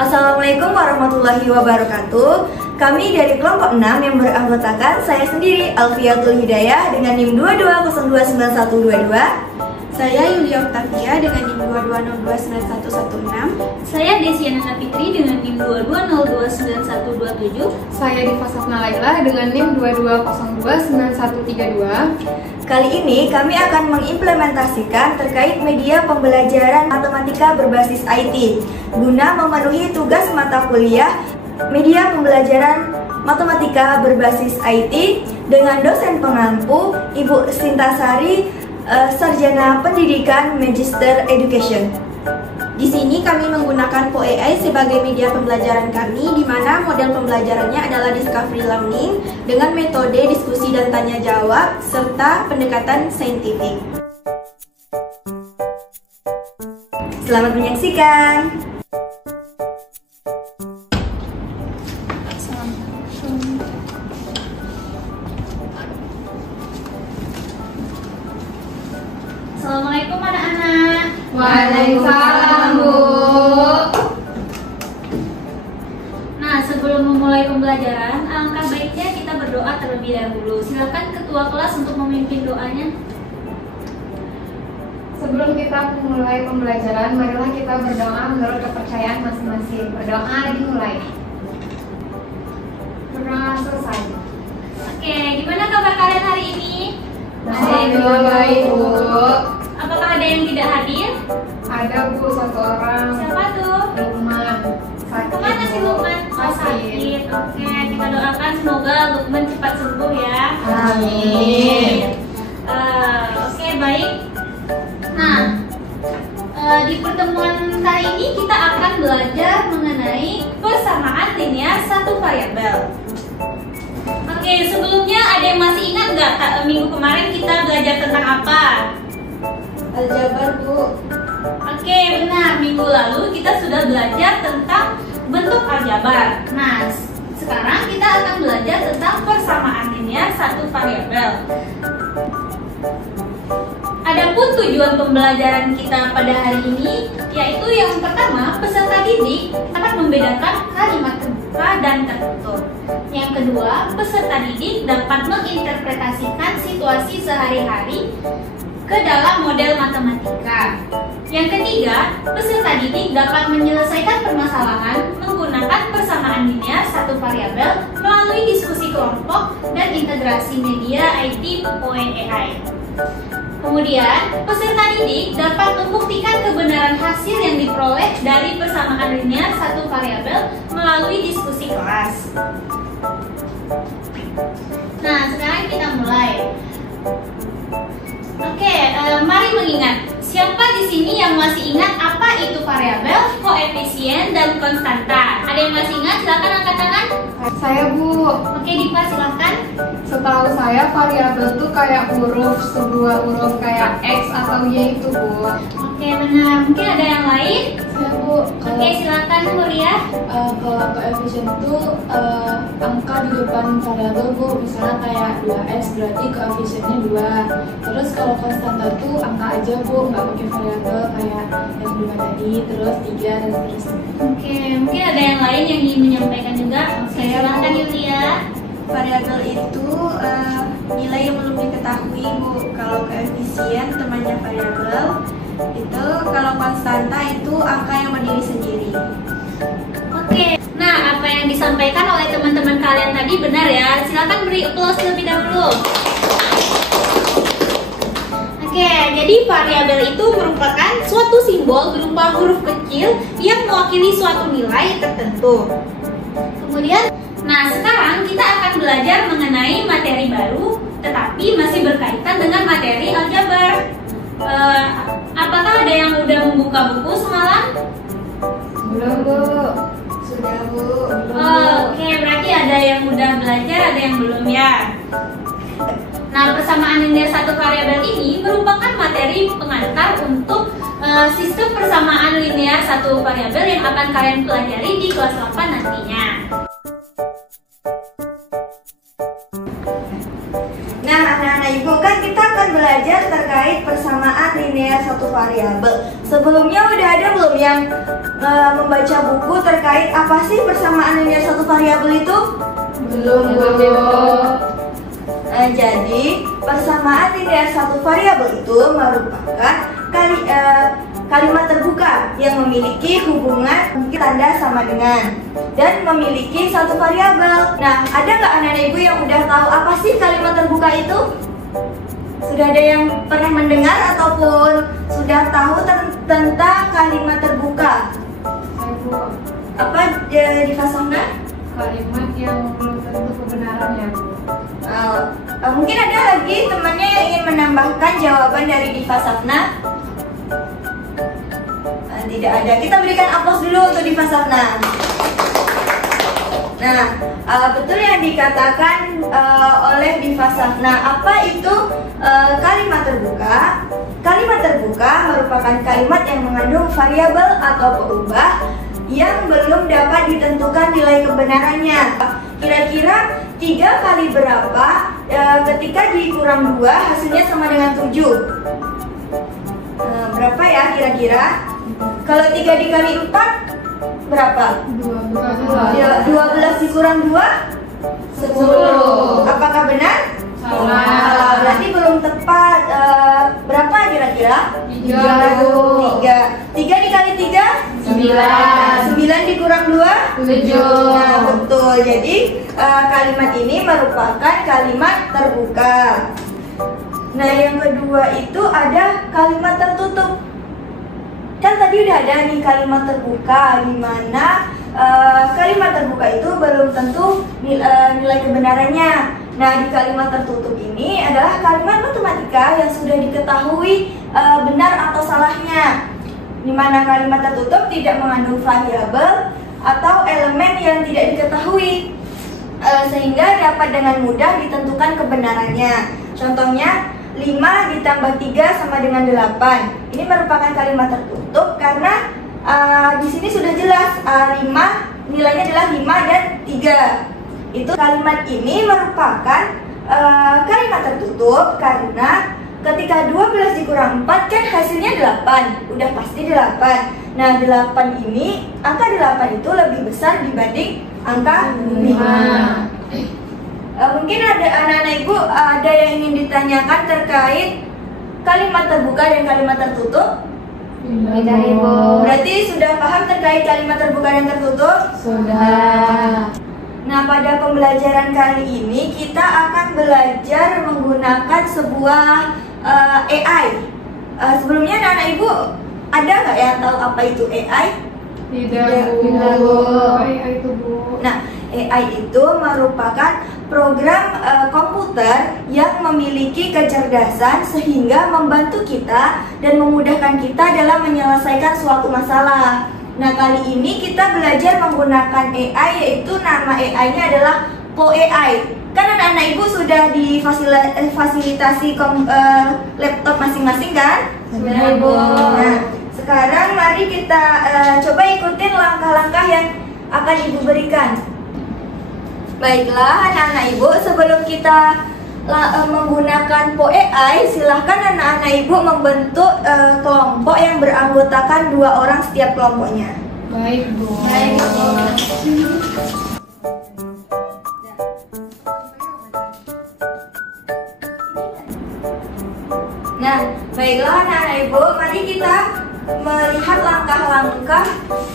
Assalamualaikum warahmatullahi wabarakatuh. Kami dari kelompok 6 yang beranggotakan saya sendiri, Alfiatul Hidayah dengan NIM 22029122. Saya Yulia Octavia dengan NIM 22029116. Saya Desiana Fitri dengan NIM 22029127. Saya Diva Safna Laila dengan NIM 22029132. Kali ini kami akan mengimplementasikan terkait media pembelajaran matematika berbasis IT guna memenuhi tugas mata kuliah media pembelajaran matematika berbasis IT dengan dosen pengampu Ibu Sintasari, Sarjana Pendidikan Magister Education. Di sini kami menggunakan PoAI sebagai media pembelajaran kami, di mana model pembelajarannya adalah discovery learning dengan metode diskusi dan tanya jawab serta pendekatan saintifik. Selamat menyaksikan. Assalamualaikum anak-anak. Waalaikumsalam, Bu. Nah, sebelum memulai pembelajaran, alangkah baiknya kita berdoa terlebih dahulu. Silakan ketua kelas untuk memimpin doanya. Sebelum kita memulai pembelajaran, marilah kita berdoa menurut kepercayaan masing-masing. Berdoa dimulai. Berdoa selesai. Oke, gimana kabar kalian hari ini? Alhamdulillah baik, Bu. Apakah ada yang tidak hadir? Ada, Bu, satu orang. Siapa tuh? Lukman. Sakit, Kemana sih Bu. Lukman? Oh, sakit. Oke, kita doakan semoga Lukman cepat sembuh ya. Amin. Oke, baik. Nah, di pertemuan kali ini kita akan belajar mengenai persamaan linear satu variabel. Oke, sebelumnya ada yang masih ingat nggak minggu kemarin kita belajar tentang apa? Aljabar, Bu. Oke, benar. Minggu lalu kita sudah belajar tentang bentuk aljabar. Nah, sekarang kita akan belajar tentang persamaan linear satu variabel. Adapun tujuan pembelajaran kita pada hari ini yaitu yang pertama, peserta didik dapat membedakan kalimat terbuka dan tertutup. Yang kedua, peserta didik dapat menginterpretasikan situasi sehari-hari ke dalam model matematika. Yang ketiga, peserta didik dapat menyelesaikan permasalahan menggunakan persamaan linear satu variabel melalui diskusi kelompok dan integrasi media IT PoAI. Kemudian, peserta didik dapat membuktikan kebenaran hasil yang diperoleh dari persamaan linear satu variabel melalui diskusi kelas. Nah, sekarang kita mulai. Oke, mari mengingat. Siapa di sini yang masih ingat apa itu variabel, koefisien, dan konstanta? Ada yang masih ingat? Silakan angkat tangan. Saya, Bu. Oke, Diva silakan. Setahu saya variabel tuh kayak huruf, sebuah huruf kayak X atau Y itu, Bu. Oke, benar. Mungkin ada yang lain? Saya, Bu. Oke, silakan Muria. Kalau koefisien itu angka di depan variabel, Bu. Misalnya kayak 2x berarti koefisiennya 2. Terus kalau konstanta tuh angka aja, Bu, nggak pakai variabel kayak yang 2 tadi, terus 3 dan seterusnya. Oke, mungkin ada yang lain yang ingin menyampaikan juga. Oke, silakan Yulia. Variabel itu nilai yang belum diketahui, Bu. Kalau koefisien temannya variabel, itu kalau konstanta itu angka yang berdiri sendiri. Oke, nah apa yang disampaikan oleh teman-teman kalian tadi benar ya. Silakan beri applause terlebih dahulu. Oke, jadi variabel itu merupakan suatu simbol berupa huruf kecil yang mewakili suatu nilai tertentu. Kemudian, nah sekarang kita akan belajar mengenai materi baru, tetapi masih berkaitan dengan materi aljabar. Apakah ada yang udah membuka buku semalam? Belum, Bu. Sudah, Bu. Oke, berarti ada yang udah belajar, ada yang belum ya. Nah, persamaan linear satu variabel ini merupakan materi pengantar untuk sistem persamaan linear satu variabel yang akan kalian pelajari di kelas 8 nantinya. Nah, anak-anak ibu kan kita akan belajar belajar terkait persamaan linear satu variabel. Sebelumnya udah ada belum yang membaca buku terkait apa sih persamaan linear satu variabel itu? Belum. Nah, jadi persamaan linear satu variabel itu merupakan kalimat terbuka yang memiliki hubungan tanda sama dengan dan memiliki satu variabel. Nah, ada nggak anak-anak ibu yang udah tahu apa sih kalimat terbuka itu? Sudah ada yang pernah mendengar ataupun sudah tahu tentang kalimat terbuka? Apa di Fasafna? Kalimat yang belum tentu kebenarannya, Bu. Mungkin ada lagi temannya yang ingin menambahkan jawaban dari Diva Safna? Tidak ada. Kita berikan aplaus dulu untuk Diva Safna. Nah, betul yang dikatakan oleh Diva Safna. Apa itu kalimat terbuka? Kalimat terbuka merupakan kalimat yang mengandung variabel atau peubah yang belum dapat ditentukan nilai kebenarannya. Kira-kira 3 kali berapa ketika dikurang 2 hasilnya sama dengan 7? Berapa ya kira-kira? Kalau 3 dikali 4 berapa? 12 dikurang 2? 10. Apakah benar? Salah. Berarti belum tepat. Berapa kira-kira? 3 dikali 3? 9 dikurang 2? 7. Nah, betul. Jadi kalimat ini merupakan kalimat terbuka. Nah, yang kedua itu ada kalimat tertutup. Kan tadi udah ada nih kalimat terbuka, di mana kalimat terbuka itu belum tentu nilai kebenarannya. Nah, di kalimat tertutup ini adalah kalimat matematika yang sudah diketahui benar atau salahnya, di mana kalimat tertutup tidak mengandung variabel atau elemen yang tidak diketahui, sehingga dapat dengan mudah ditentukan kebenarannya. Contohnya 5 ditambah 3 sama dengan 8. Ini merupakan kalimat tertutup karena di sini sudah jelas 5 nilainya adalah 5 dan 3. Itu kalimat ini merupakan kalimat tertutup karena ketika 12 dikurang 4 kan hasilnya 8. Udah pasti 8. Nah, 8 ini, angka 8 itu lebih besar dibanding angka 5. Mungkin ada anak-anak ibu ada yang ingin ditanyakan terkait kalimat terbuka dan kalimat tertutup? Tidak, Ibu. Berarti sudah paham terkait kalimat terbuka dan tertutup? Sudah. Nah, pada pembelajaran kali ini kita akan belajar menggunakan sebuah AI. Sebelumnya anak-anak ibu ada nggak yang tahu apa itu AI? Tidak, Tidak, Bu. AI itu, Bu. Nah, AI itu merupakan program komputer yang memiliki kecerdasan sehingga membantu kita dan memudahkan kita dalam menyelesaikan suatu masalah. Nah, kali ini kita belajar menggunakan AI, yaitu nama AI-nya adalah PoAI. Kan anak-anak ibu sudah difasilitasi laptop masing-masing kan? Sudah, Bu. Nah, sekarang mari kita coba ikutin langkah-langkah yang akan ibu berikan. Baiklah anak-anak ibu, sebelum kita menggunakan PoAI, silahkan anak-anak ibu membentuk kelompok yang beranggotakan 2 orang setiap kelompoknya. Baik, Bu. Baik, Bu. Nah, baiklah anak-anak ibu, mari kita melihat langkah-langkah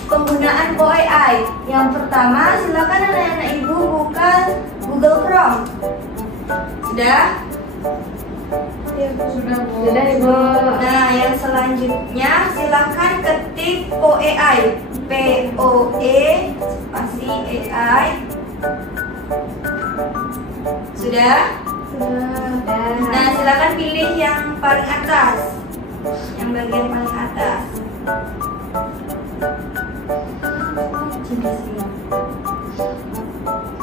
penggunaan PoAI. Yang pertama, silakan anak-anak ibu buka Google Chrome. Sudah? Sudah, Bu. Sudah, Ibu. Nah, yang selanjutnya silakan ketik PoAI. POE spasi AI. Sudah? Nah, silakan pilih yang paling atas. Yang bagian paling atas.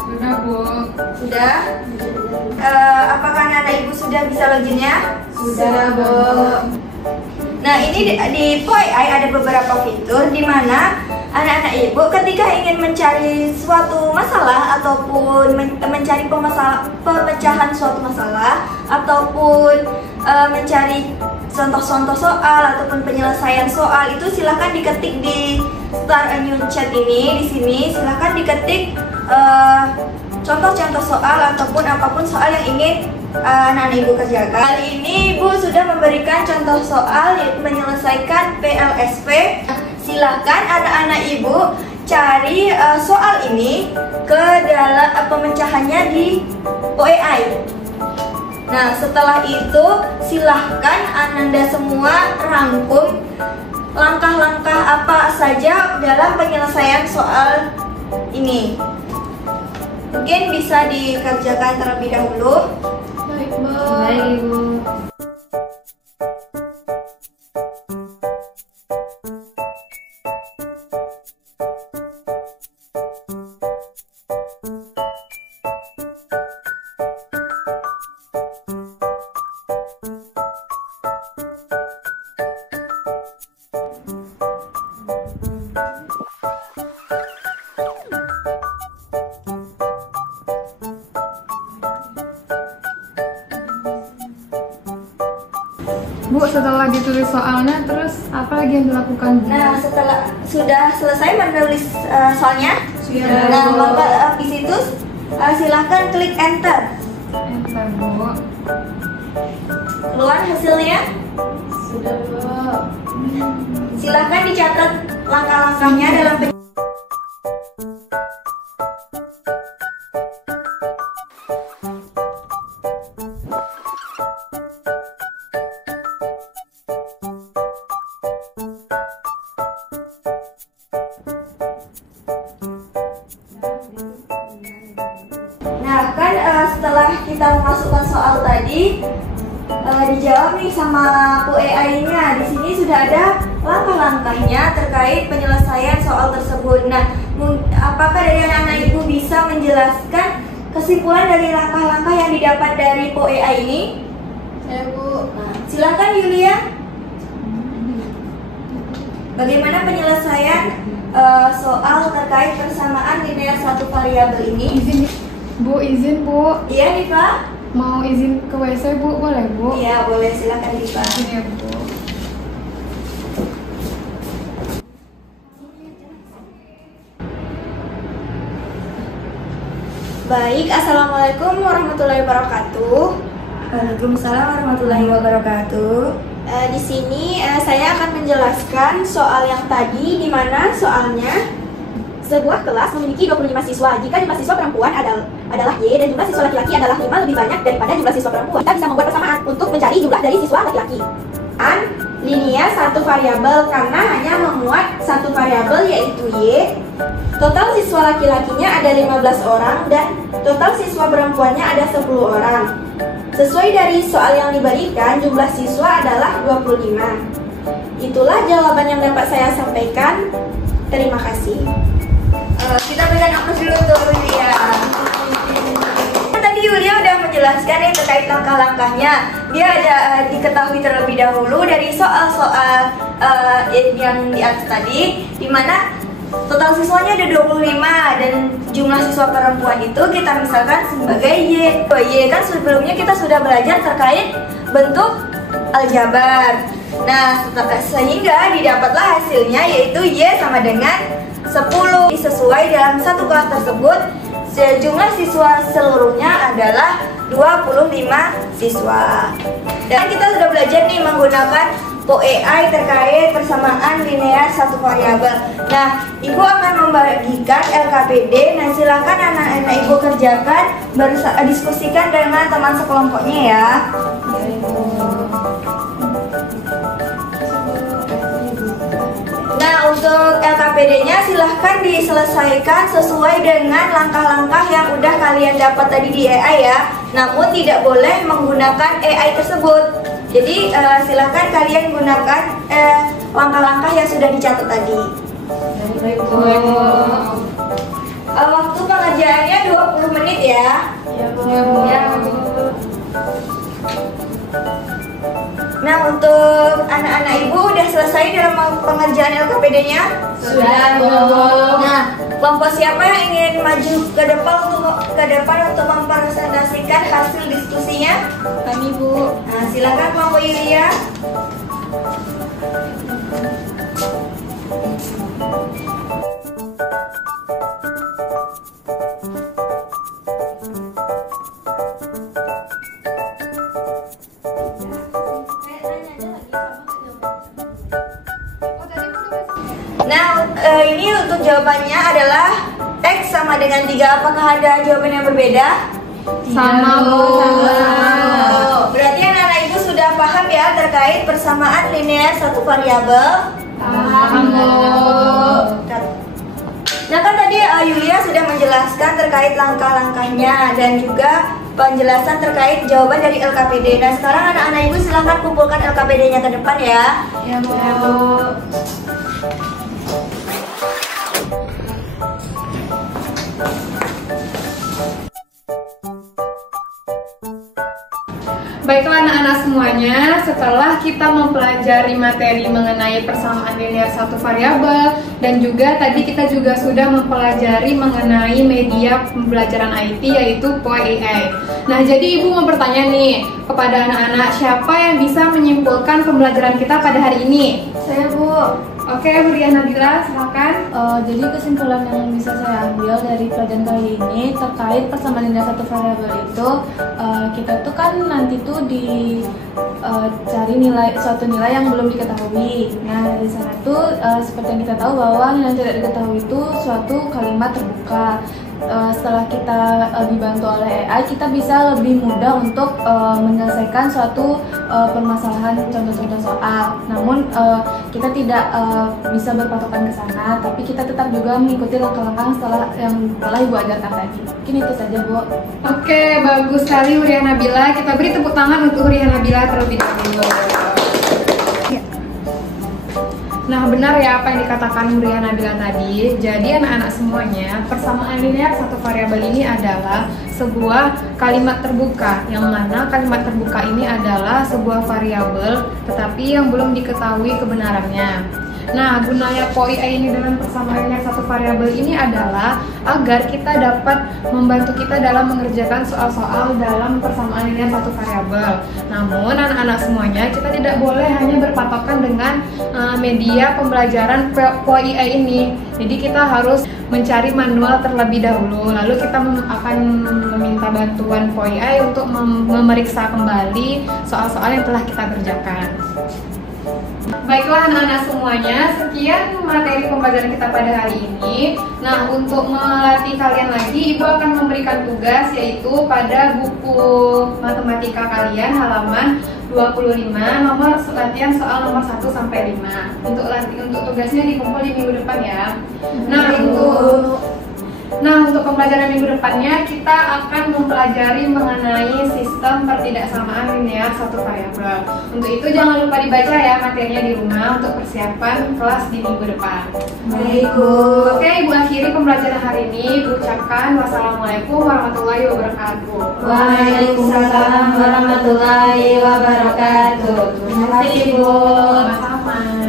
Sudah, Bu. Sudah? Apakah anak-anak ibu sudah bisa loginnya? Sudah, Bu. Nah, ini di PoAI ada beberapa fitur di mana anak-anak ibu ketika ingin mencari suatu masalah ataupun mencari pemecahan suatu masalah ataupun mencari contoh-contoh soal ataupun penyelesaian soal itu silahkan diketik di Start a New Chat ini. Di sini silahkan diketik contoh-contoh soal ataupun apapun soal yang ingin anak-anak ibu kerjakan. Kali ini ibu sudah memberikan contoh soal menyelesaikan PLSP. Silahkan anak-anak ibu cari soal ini ke dalam pemecahannya di OEI. Nah, setelah itu silahkan Ananda semua rangkum langkah-langkah apa saja dalam penyelesaian soal ini. Mungkin bisa dikerjakan terlebih dahulu. Baik, Bu. Baik, Ibu. Bu, setelah ditulis soalnya, terus apa lagi yang dilakukan, Bu? Nah, setelah sudah selesai menulis soalnya, Sudah. nah maka habis itu silahkan klik enter. Enter, Bu. Keluar hasilnya. Sudah, Bu. Silahkan dicatat langkah-langkahnya dalam Nah, kan setelah kita memasukkan soal tadi dijawab nih sama OEI-nya. Di sini sudah ada langkah-langkahnya terkait penyelesaian soal tersebut. Nah, apakah dari anak-anak ibu bisa menjelaskan kesimpulan dari langkah-langkah yang didapat dari OEI ini? Saya, Bu. Nah, silakan Yulia. Bagaimana penyelesaian soal terkait persamaan linear satu variabel ini? Izin, Bu. Iya, Diva? Mau izin ke WC, Bu? Boleh, Bu? Iya, boleh. Silakan, Diva. Iya, Bu. Baik, Assalamualaikum warahmatullahi wabarakatuh. Waalaikumsalam warahmatullahi wabarakatuh. Di sini saya akan menjelaskan soal yang tadi, di mana soalnya sebuah kelas memiliki 25 siswa. Jika jumlah siswa perempuan adalah Y dan jumlah siswa laki-laki adalah 5 lebih banyak daripada jumlah siswa perempuan, kita bisa membuat persamaan untuk mencari jumlah dari siswa laki-laki. Linear satu variabel karena hanya memuat satu variabel yaitu Y. Total siswa laki-lakinya ada 15 orang dan total siswa perempuannya ada 10 orang. Sesuai dari soal yang diberikan, jumlah siswa adalah 25. Itulah jawaban yang dapat saya sampaikan. Terima kasih. Kita berikan aplaus dulu untuk Yulia. Tadi Yulia udah menjelaskan nih terkait langkah-langkahnya. Dia ada diketahui terlebih dahulu dari soal-soal yang di atas tadi, di mana total siswanya ada 25 dan jumlah siswa perempuan itu kita misalkan sebagai Y. Y kan sebelumnya kita sudah belajar terkait bentuk aljabar. Nah, sehingga didapatlah hasilnya yaitu Y sama dengan 10. Sesuai dalam satu kelas tersebut, jumlah siswa seluruhnya adalah 25 siswa. Dan kita sudah belajar nih menggunakan OEI terkait persamaan linear satu variabel. Nah, Ibu akan membagikan LKPD. Nah, silakan anak-anak Ibu kerjakan, diskusikan dengan teman sekelompoknya ya. Nah, untuk LKPD-nya silahkan diselesaikan sesuai dengan langkah-langkah yang udah kalian dapat tadi di AI ya. Namun tidak boleh menggunakan AI tersebut. Jadi silahkan kalian gunakan langkah-langkah yang sudah dicatat tadi. Waktu pengerjaannya 20 menit ya. Nah, untuk anak-anak Ibu udah selesai dalam pengerjaan LKPD-nya? Sudah, Bu. Nah, kelompok siapa yang ingin maju ke depan untuk mempresentasikan hasil diskusinya? Kami, Bu. Nah, silakan kelompok Yulia. Nah, ini untuk jawabannya adalah X sama dengan 3. Apakah ada jawaban yang berbeda? Sama, Bu. Oh, berarti anak-anak ibu sudah paham ya terkait persamaan linear satu variabel? Paham, Bu. Nah, kan tadi Yulia sudah menjelaskan terkait langkah-langkahnya dan juga penjelasan terkait jawaban dari LKPD. Nah, sekarang anak-anak ibu silahkan kumpulkan LKPD-nya ke depan ya. Ya, Bu. Baiklah anak-anak semuanya, setelah kita mempelajari materi mengenai persamaan linear satu variabel dan juga tadi kita juga sudah mempelajari mengenai media pembelajaran IT yaitu POI-AI. Nah, jadi Ibu mau bertanya nih kepada anak-anak, siapa yang bisa menyimpulkan pembelajaran kita pada hari ini? Saya, Bu. Oke, Huriah Nabila, silakan. Jadi kesimpulan yang bisa saya ambil dari pelajaran kali ini terkait persamaan linear satu variabel itu, kita tuh kan nanti tuh cari suatu nilai yang belum diketahui. Nah, dari sana tuh seperti yang kita tahu bahwa nilai yang tidak diketahui itu suatu kalimat terbuka. Setelah kita dibantu oleh AI, kita bisa lebih mudah untuk menyelesaikan suatu permasalahan contoh-contoh soal. Namun kita tidak bisa berpatokan ke sana, tapi kita tetap juga mengikuti langkah-langkah yang telah Ibu ajarkan tadi. Mungkin itu saja, Bu. Oke, bagus sekali Huriah Nabila. Kita beri tepuk tangan untuk Huriah Nabila terlebih dahulu. Nah, benar ya apa yang dikatakan Huriah Nabila tadi. Jadi anak-anak semuanya, persamaan linear satu variabel ini adalah sebuah kalimat terbuka, yang mana kalimat terbuka ini adalah sebuah variabel tetapi yang belum diketahui kebenarannya. Nah, gunanya POI-AI ini dalam persamaan linear satu variabel ini adalah agar kita dapat membantu kita dalam mengerjakan soal-soal dalam persamaan linear satu variabel. Namun, anak-anak semuanya, kita tidak boleh hanya berpatokan dengan media pembelajaran POI-AI ini. Jadi, kita harus mencari manual terlebih dahulu. Lalu kita akan meminta bantuan POI-AI untuk memeriksa kembali soal-soal yang telah kita kerjakan. Baiklah anak-anak semuanya, sekian materi pembelajaran kita pada hari ini. Nah, untuk melatih kalian lagi, Ibu akan memberikan tugas yaitu pada buku matematika kalian halaman 25, nomor latihan soal nomor 1 sampai 5. Untuk tugasnya dikumpul di minggu depan ya. Nah, untuk pembelajaran minggu depannya kita akan mempelajari mengenai sistem pertidaksamaan linear satu variabel. Untuk itu jangan lupa dibaca ya materinya di rumah untuk persiapan kelas di minggu depan. Baik, Bu. Oke, Ibu akhiri pembelajaran hari ini. Ibu ucapkan wassalamualaikum warahmatullahi wabarakatuh. Waalaikumsalam warahmatullahi wabarakatuh. Terima kasih, Bu. Sama-sama.